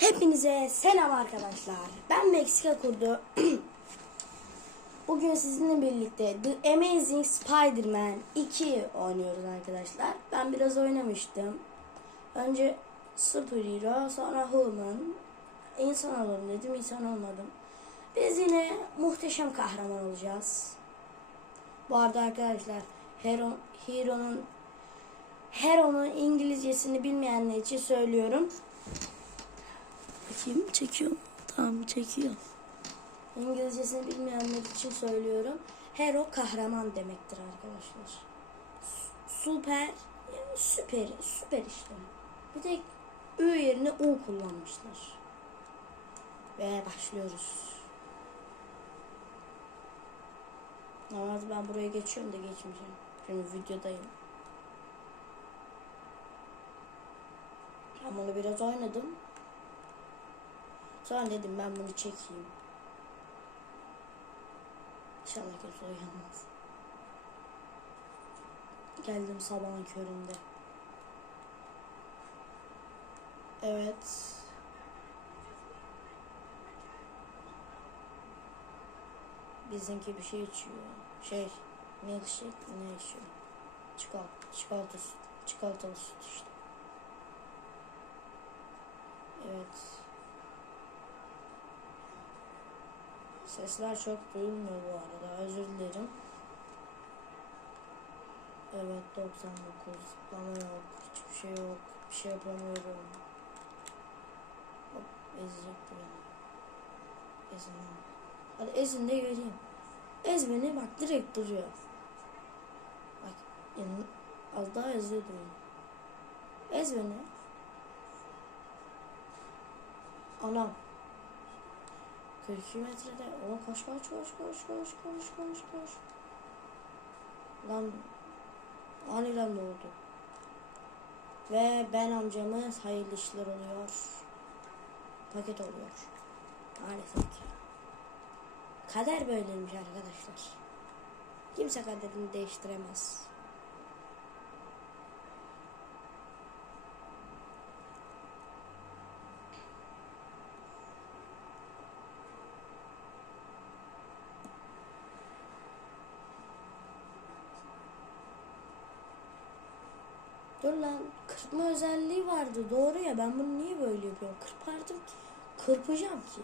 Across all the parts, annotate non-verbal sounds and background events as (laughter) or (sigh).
Hepinize selam arkadaşlar. Ben Meksika kurdu. (clears throat) Bugün sizinle birlikte The Amazing Spider-Man 2 oynuyoruz arkadaşlar. Ben biraz oynamıştım. Önce Superhero, sonra Human. İnsan olalım dedim, insan olmadım. Biz yine muhteşem kahraman olacağız. Bu arada arkadaşlar Hero, Hero'nun Hero'nun İngilizcesini bilmeyenler için söylüyorum. Bakayım çekiyor mu? Tamam çekiyor. İngilizcesini bilmeyenler için söylüyorum. Hero kahraman demektir arkadaşlar. Süper, süper, süper işte. Bir tek Ü yerine U kullanmışlar. Ve başlıyoruz. Normalde ben buraya geçiyorum da geçmeyeceğim. Şimdi videodayım. Ben bunu biraz oynadım. Sonra dedim ben bunu çekeyim. İnşallah kimse uyanmaz. Geldim sabahın köründe. Evet. Bizimki bir şey içiyor. Şey, milkshake mi ne içiyor? Çikolata, çikolata süt, çikolatalı süt işte. Evet. Sesler çok duyulmuyor bu arada. Özür dilerim. Evet 99. Bana yok. Hiçbir şey yok. Bir şey yapamıyorum. Hop ezecekti beni. Ezin. Hadi ezin de göreyim. Ez beni bak direkt duruyor. Bak yani az daha eziyordu beni. Ez beni. Anam. 42 metrede. O koş koş koş koş koş koş koş koş. Lan aniden doğdu. Ve ben amcamız hayırlı işler oluyor. Paket oluyor. Maalesef ki. Kader böyleymiş arkadaşlar. Kimse kaderini değiştiremez. Dur lan kırpma özelliği vardı doğru ya. Ben bunu niye böyle yapıyorum? Kırpardım ki. Kırpacağım ki.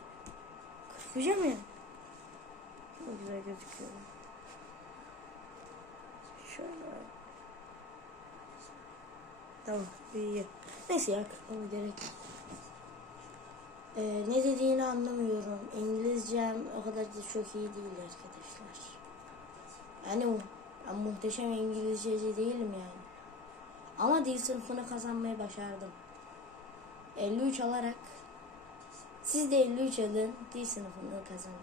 Kırpacağım ya. Çok güzel gözüküyor. Şöyle. Tamam iyi. Neyse ya kırpmama gerek. Ee, ne dediğini anlamıyorum. İngilizcem o kadar da çok iyi değil arkadaşlar. Yani ben muhteşem İngilizceci değilim yani ama dil sınıfını kazanmayı başardım. 53 alarak siz de 53 alın dil sınıfını kazanın.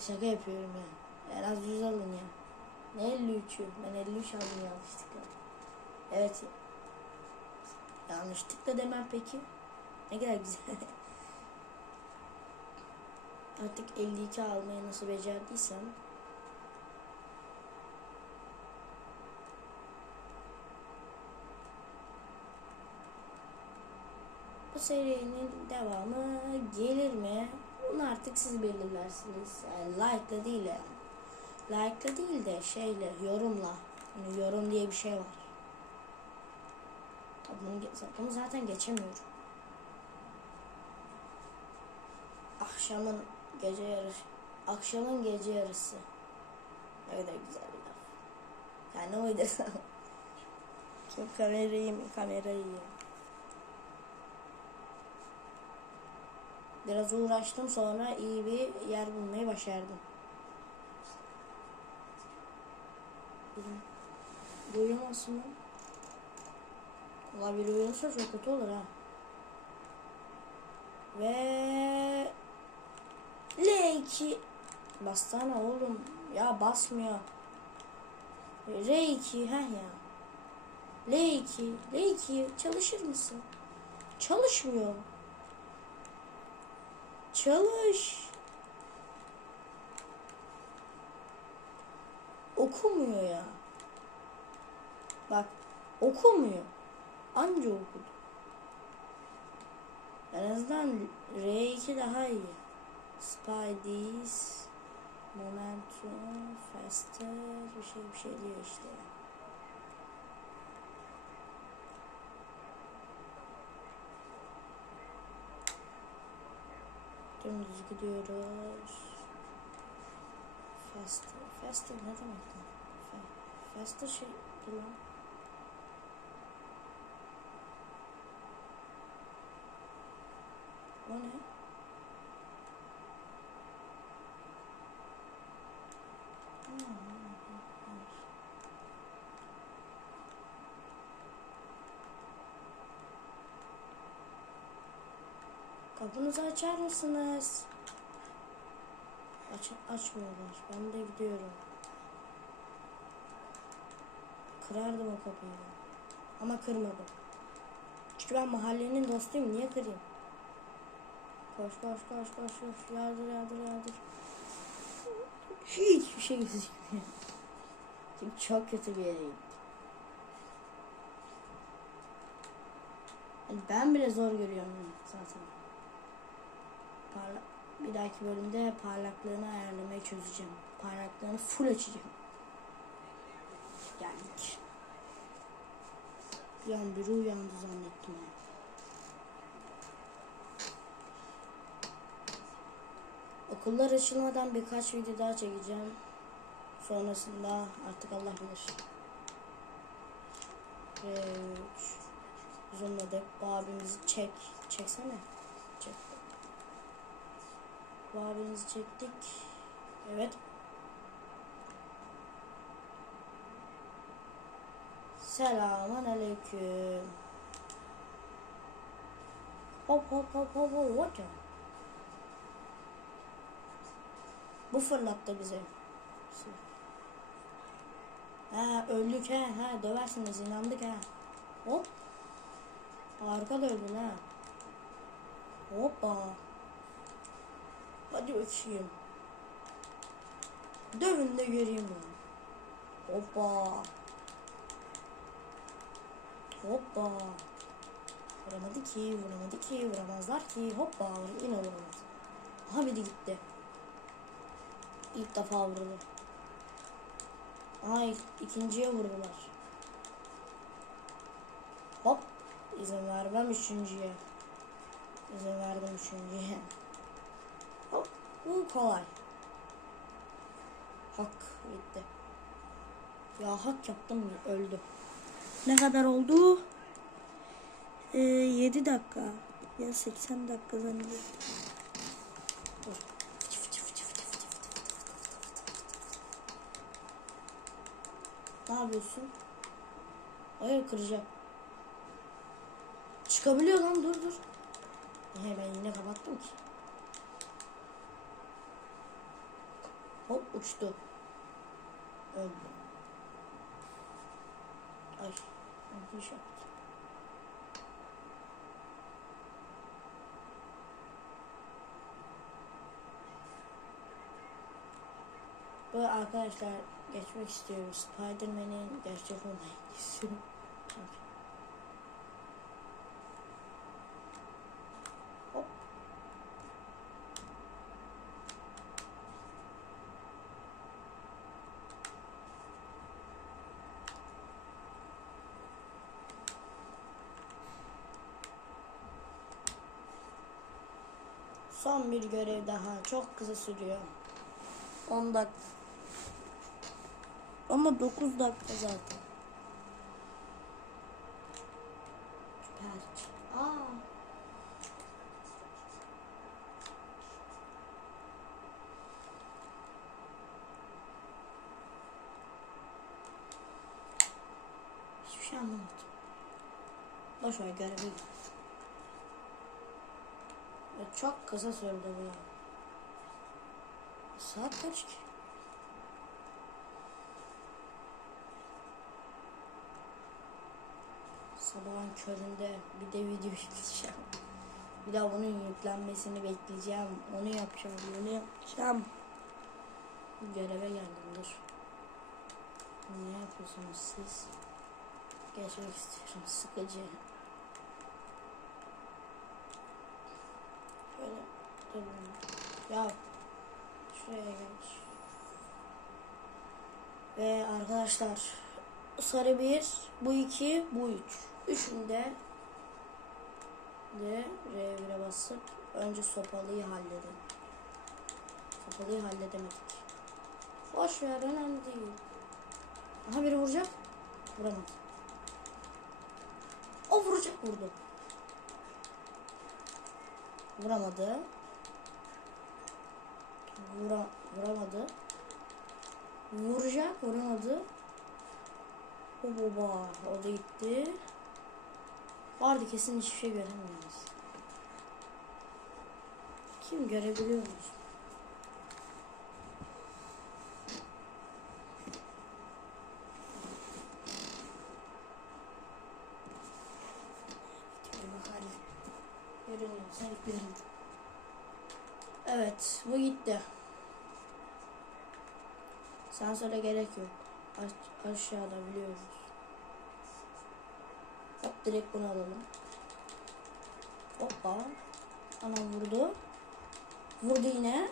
Şaka yapıyorum ya. En az 100 alın ya. Ne 53'ü? Ben 53 aldım yanlışlıkla. Evet. Yanlışlıkla demem peki. Ne kadar güzel. (laughs) Artık 52 almayı nasıl becerdiysem Bu serinin devamı gelir mi? Bunu artık siz belirlersiniz. Yani like'la değil yani. Like'la değil de şeyle, yorumla. Yani yorum diye bir şey var. Bunu, bunu zaten geçemiyorum. Akşamın gece yarısı. Akşamın gece yarısı. Ne kadar güzel bir laf. Yani uydursan. (laughs) Kim kamerayı mı? Kamerayı yiyor. Biraz uğraştım sonra iyi bir yer bulmayı başardım. Uyumasın mı? Valla biri uyanırsa çok kötü olur ha. Ve L2 Bassana oğlum. Ya basmıyor. R2 ha ya. L2 L2 çalışır mısın? Çalışmıyor. Çalış. Okumuyor ya. Bak okumuyor. Anca okudu. Hızdan R2 daha iyi. Spideys, Momentum, Faster bir şey bir şey diyor işte. Dümdüz gidiyoruz. Faster. Faster ne demek lan? Fa- Faster şey lan. O ne? Kapınızı açar mısınız? Aç, açmıyorlar. Ben de gidiyorum. Kırardım o kapıyı. Ama kırmadım. Çünkü ben mahallenin dostuyum. Niye kırayım? Koş koş koş koş koş. Yardır yardır yardır. Hiçbir şey gözükmüyor. Çünkü çok kötü bir yere. Yani ben bile zor görüyorum zaten. Parla bir dahaki bölümde parlaklığını ayarlamayı çözeceğim. Parlaklığını full açacağım. Geldik. Bir an biri uyandı zannettim. ya. Okullar açılmadan birkaç video daha çekeceğim. Sonrasında artık Allah bilir. Ve üç. Zoomladık. Bu abimizi çek. Çeksene. Bu çektik. Evet. Selamun aleyküm. Hop hop hop hop hop hop. Bu fırlattı bizi. Ha öldük ha ha döversiniz inandık ha. Hop. Harika dövdün ha. Hoppa. Hadi bakayım. Dövün de göreyim ben. Hoppa. Hoppa. Vuramadı ki, vuramadı ki, vuramazlar ki. Hoppa, yine vuramaz. Aha biri gitti. İlk defa vurdu. Aha ik- ikinciye vurdular. Hop. İzin vermem üçüncüye. İzin verdim üçüncüye. Bu kolay. Hak bitti. Ya hak yaptım öldü. Ne kadar oldu? Ee, 7 dakika. Ya 80 dakika zannediyorum. Ne yapıyorsun? Hayır kıracağım. Çıkabiliyor lan dur dur. He ben yine kapattım ki. Hop uçtu. Öldü. Ay. Yanlış yaptım. Böyle arkadaşlar geçmek istiyorum. Spider-Man'in gerçek olmayı (laughs) istiyorum. Son bir görev daha. Çok kısa sürüyor. 10 dakika. Ama 9 dakika zaten. Perç. Aa. Hiçbir şey anlamadım. Boş ver görevi. Çok kısa sürdü bu ya. Saat kaç ki? Sabahın köründe bir de video (laughs) yükleyeceğim. Bir daha bunun yüklenmesini bekleyeceğim. Onu yapacağım, bunu yapacağım. Göreve geldim dur. Ne yapıyorsunuz siz? Geçmek istiyorum sıkıcı. Bunu. Ya şuraya geç. Ve arkadaşlar sarı bir, bu iki, bu üç. Üçünde de R1'e basıp önce sopalıyı halledin. Sopalıyı halledemedik. Boş ver önemli değil. Aha biri vuracak. Vuramadı. O vuracak vurdu. Vuramadı. Vura, vuramadı. Vuracak vuramadı. O baba o da gitti. Vardı kesin hiçbir şey göremiyoruz. Kim görebiliyor musun? Evet, bu gitti. Sensöre gerek yok. Aş- aşağıda biliyoruz. Hop direkt bunu alalım. Hoppa. Ana vurdu. Vurdu yine.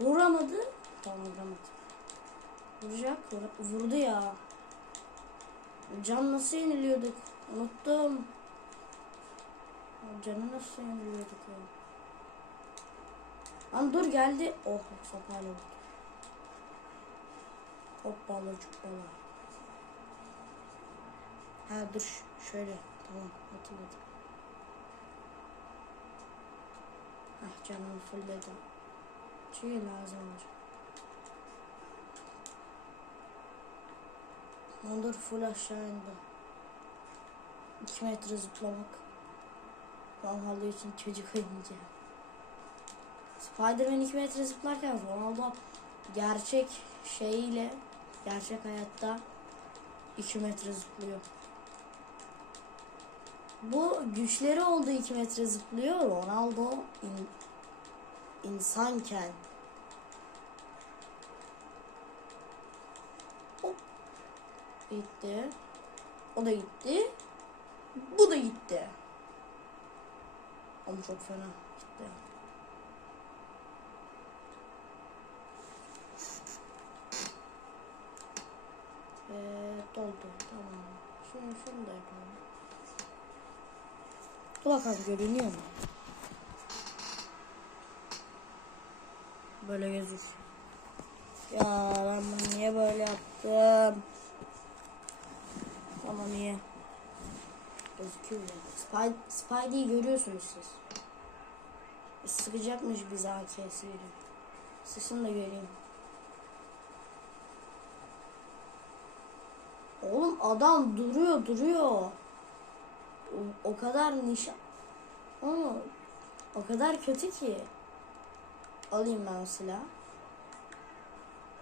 Vuramadı. Tamam vuramadı. Vuracak. vur- Vurdu ya. Can nasıl yeniliyorduk? Unuttum. Ya Canı nasıl yeniliyorduk ya? Lan dur geldi. Oh sopayla vurdu. Hoppala cuppala. Ha dur şöyle. Tamam hatırladım. Ah canımı fullledim. Şey lazım olacak. Lan dur full aşağı indi. 2 metre zıplamak. Halı için çocuk oyuncağı. Spider-Man 2 metre zıplarken Ronaldo gerçek şeyiyle gerçek hayatta 2 metre zıplıyor. Bu güçleri olduğu 2 metre zıplıyor. Ronaldo in, insanken Hop. Gitti. O da gitti. Bu da gitti. Ama çok fena gitti. Ee, doldu. Tamam. Şimdi şunu da yapalım. Dur bakalım görünüyor mu? Böyle gözük. Ya ben bunu niye böyle yaptım? Ama niye? Gözüküyor ya. Spidey'i görüyorsunuz siz. E, Sıkacakmış bizi AK'siyle. Sıçın da göreyim. Oğlum adam duruyor duruyor. O, o kadar nişan. Ama o kadar kötü ki. Alayım ben o silahı.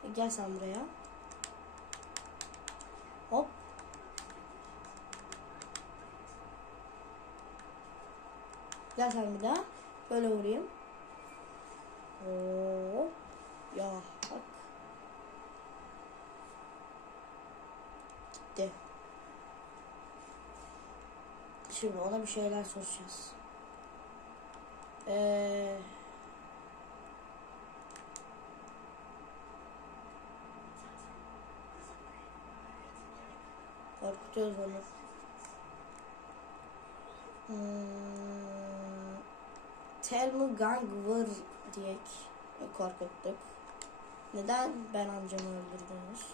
E, Gel sen buraya. Gel sen bir daha. Böyle vurayım. Hop. Ya bak. Gitti. Şimdi ona bir şeyler soracağız. Eee... Korkutuyoruz onu. Hmm, Tell me gang var diye korkuttuk. Neden ben amcamı öldürdünüz?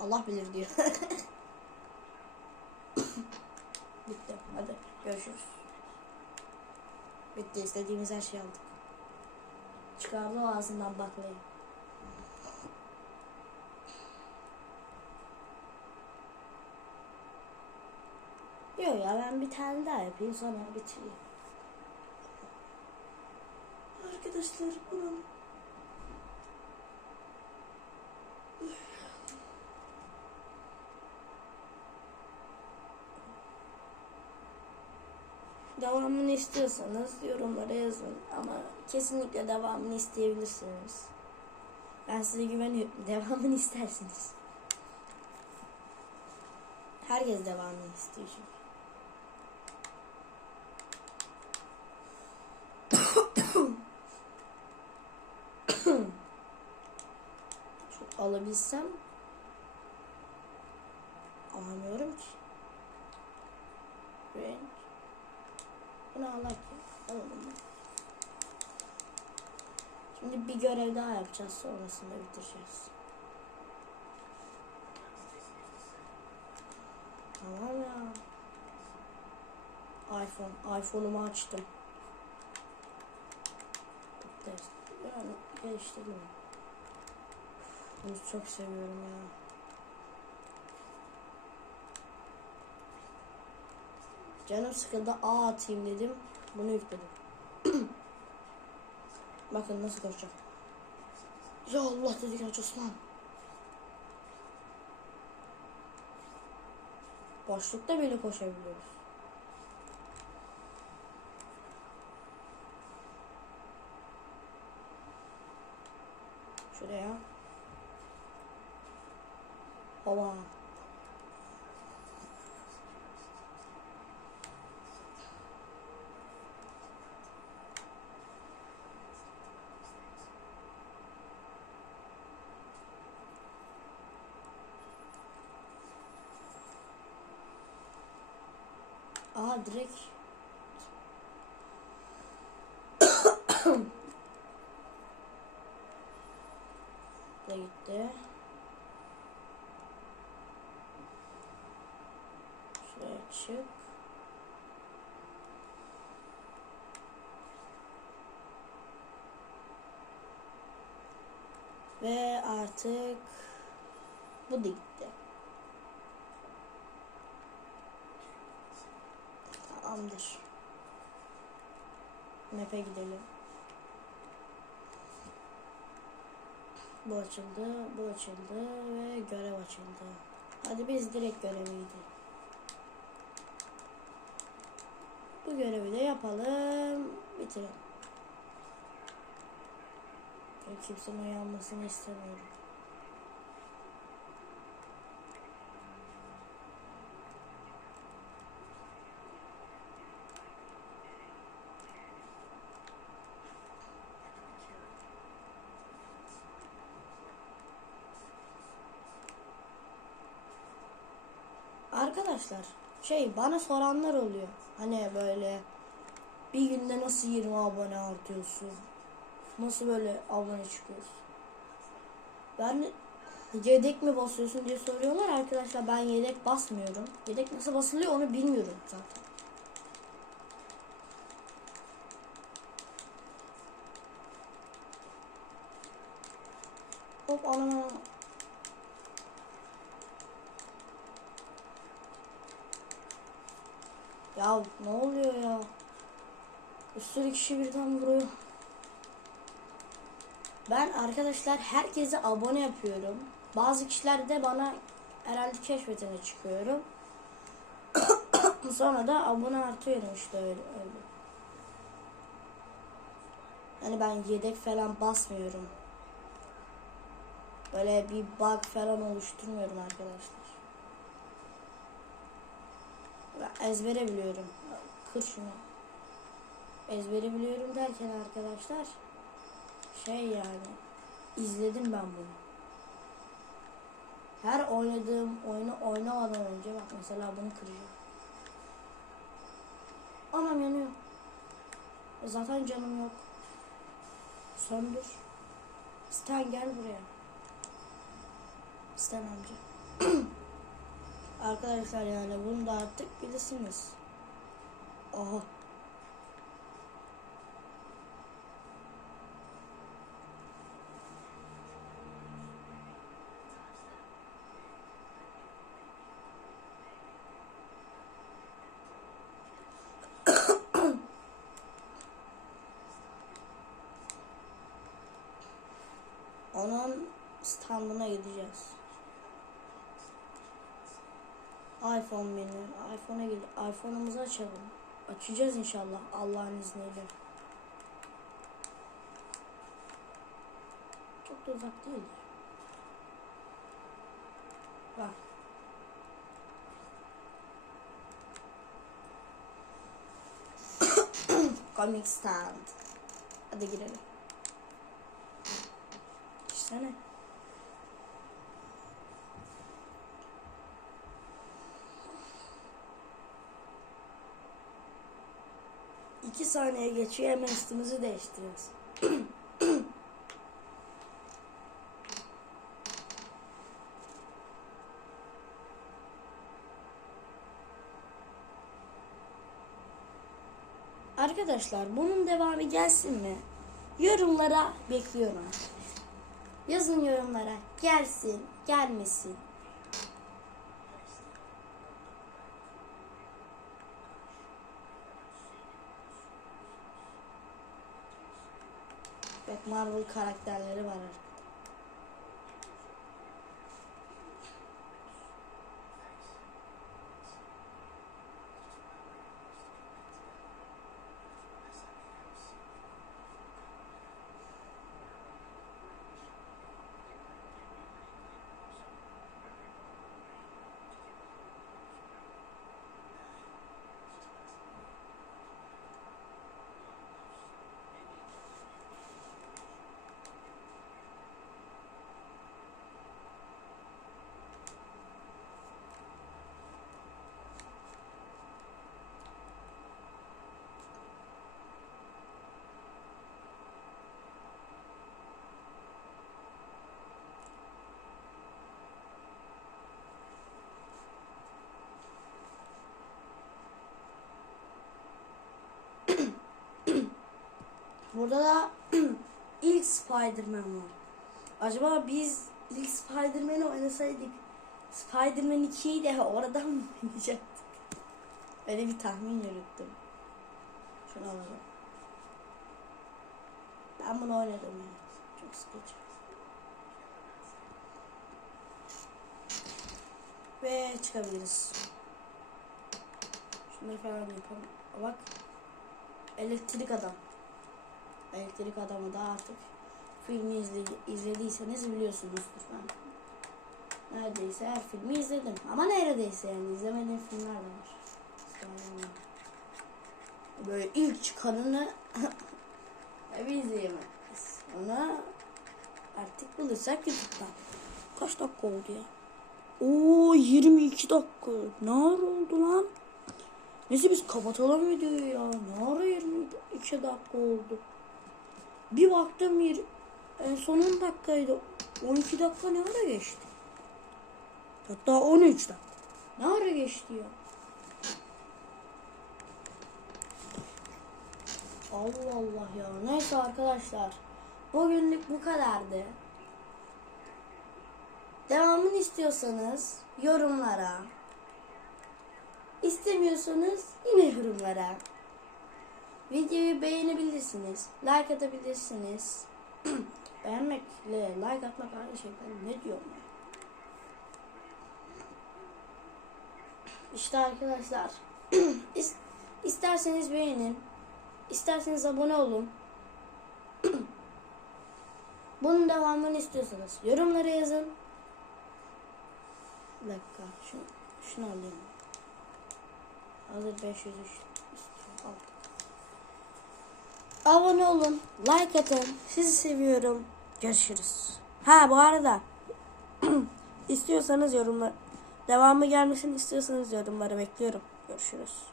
Allah bilir diyor. (laughs) Bitti. Hadi görüşürüz. Bitti. istediğimiz her şeyi aldık. Çıkardı ağzından baklayı. Yok ya ben bir tane daha yapayım sonra bitireyim. Arkadaşlar bunun Devamını istiyorsanız yorumlara yazın ama kesinlikle devamını isteyebilirsiniz. Ben size güveniyorum. (laughs) Devamını istersiniz. Herkes devamını istiyor çünkü. Çok alabilsem alamıyorum ki. Renk. Bunu alak. Alalım? Şimdi bir görev daha yapacağız. Sonrasında bitireceğiz. Tamam ya. iPhone. iPhone'umu açtım. Yani geliştirdim. Bunu çok seviyorum ya. Canım sıkıldı A atayım dedim. Bunu yükledim. (clears throat) Bakın nasıl koşacağım. Ya Allah dedik aç Osman. Boşlukta bile koşabiliyoruz. Şuraya. Hava. Aha direkt da gitti. Şuraya çık. Ve artık bu da gitti. Tamamdır. Map'e gidelim. Bu açıldı, bu açıldı ve görev açıldı. Hadi biz direkt göreve gidelim. Bu görevi de yapalım, bitirelim. Kimsenin uyanmasını istemiyorum. Arkadaşlar şey bana soranlar oluyor. Hani böyle bir günde nasıl 20 abone artıyorsun? Nasıl böyle abone çıkıyorsun? Ben yedek mi basıyorsun diye soruyorlar arkadaşlar. Ben yedek basmıyorum. Yedek nasıl basılıyor onu bilmiyorum zaten. Hop anam. Ya ne oluyor ya? Sürü kişi birden vuruyor. Ben arkadaşlar herkese abone yapıyorum. Bazı kişiler de bana herhalde keşfetene çıkıyorum. (coughs) Sonra da abone artıyorum işte öyle öyle. Yani ben yedek falan basmıyorum. Böyle bir bug falan oluşturmuyorum arkadaşlar. Ben ezbere biliyorum. Kır şunu. Ezbere biliyorum derken arkadaşlar şey yani izledim ben bunu. Her oynadığım oyunu oynamadan önce bak mesela bunu kıracağım. Anam yanıyor. E zaten canım yok. Söndür. Stan gel buraya. Stan amca. (clears throat) Arkadaşlar yani bunu da artık bilirsiniz. Aha. (coughs) Onun standına gideceğiz. iPhone benim. iPhone'a gid iPhone'umuzu açalım. Açacağız inşallah Allah'ın izniyle. Çok da uzak değil. Bak. (coughs) Comic stand. Hadi girelim. İşte İki saniye geçiyor hemen üstümüzü değiştiriyoruz. (clears throat) Arkadaşlar bunun devamı gelsin mi? Yorumlara bekliyorum. Yazın yorumlara gelsin, gelmesin. Marvel karakterleri var. Burada da (clears throat) ilk Spider-Man var. Acaba biz ilk Spider-Man'i oynasaydık Spider-Man 2'yi de oradan mı (laughs) oynayacaktık? Öyle bir tahmin yürüttüm. Şunu alalım. Ben bunu oynadım yani. Çok sıkıcı. Ve çıkabiliriz. Şunları falan yapalım. Bak. Elektrik adam. Elektrik Adamı da artık filmi izle, izlediyseniz biliyorsunuzdur ben. Neredeyse her filmi izledim. Ama neredeyse yani izlemediğim filmler de var. Böyle ilk çıkanını (laughs) hep izleyemeyiz. Onu artık bulursak YouTube'dan. Kaç dakika oldu ya? Oo 22 dakika. Ne oldu lan? Neyse biz kapatalım videoyu ya. Ne ara 22 dakika oldu? Bir baktım bir en son 10 dakikaydı. 12 dakika ne ara geçti? Hatta 13 dakika. Ne ara geçti ya? Allah Allah ya. Neyse arkadaşlar. Bugünlük bu kadardı. Devamını istiyorsanız yorumlara. İstemiyorsanız yine yorumlara. Videoyu beğenebilirsiniz. Like atabilirsiniz. (clears throat) Beğenmekle like atmak aynı şey. Ben ne diyorum ya? İşte arkadaşlar. (clears throat) is- isterseniz beğenin. isterseniz abone olun. (clears throat) Bunun devamını istiyorsanız yorumlara yazın. Bir dakika. Şunu, şunu alayım. Hazır 503 istiyorum. Al. Abone olun, like atın. Sizi seviyorum. Görüşürüz. Ha bu arada (clears throat) istiyorsanız yorumlar devamı gelmesini istiyorsanız yorumları bekliyorum. Görüşürüz.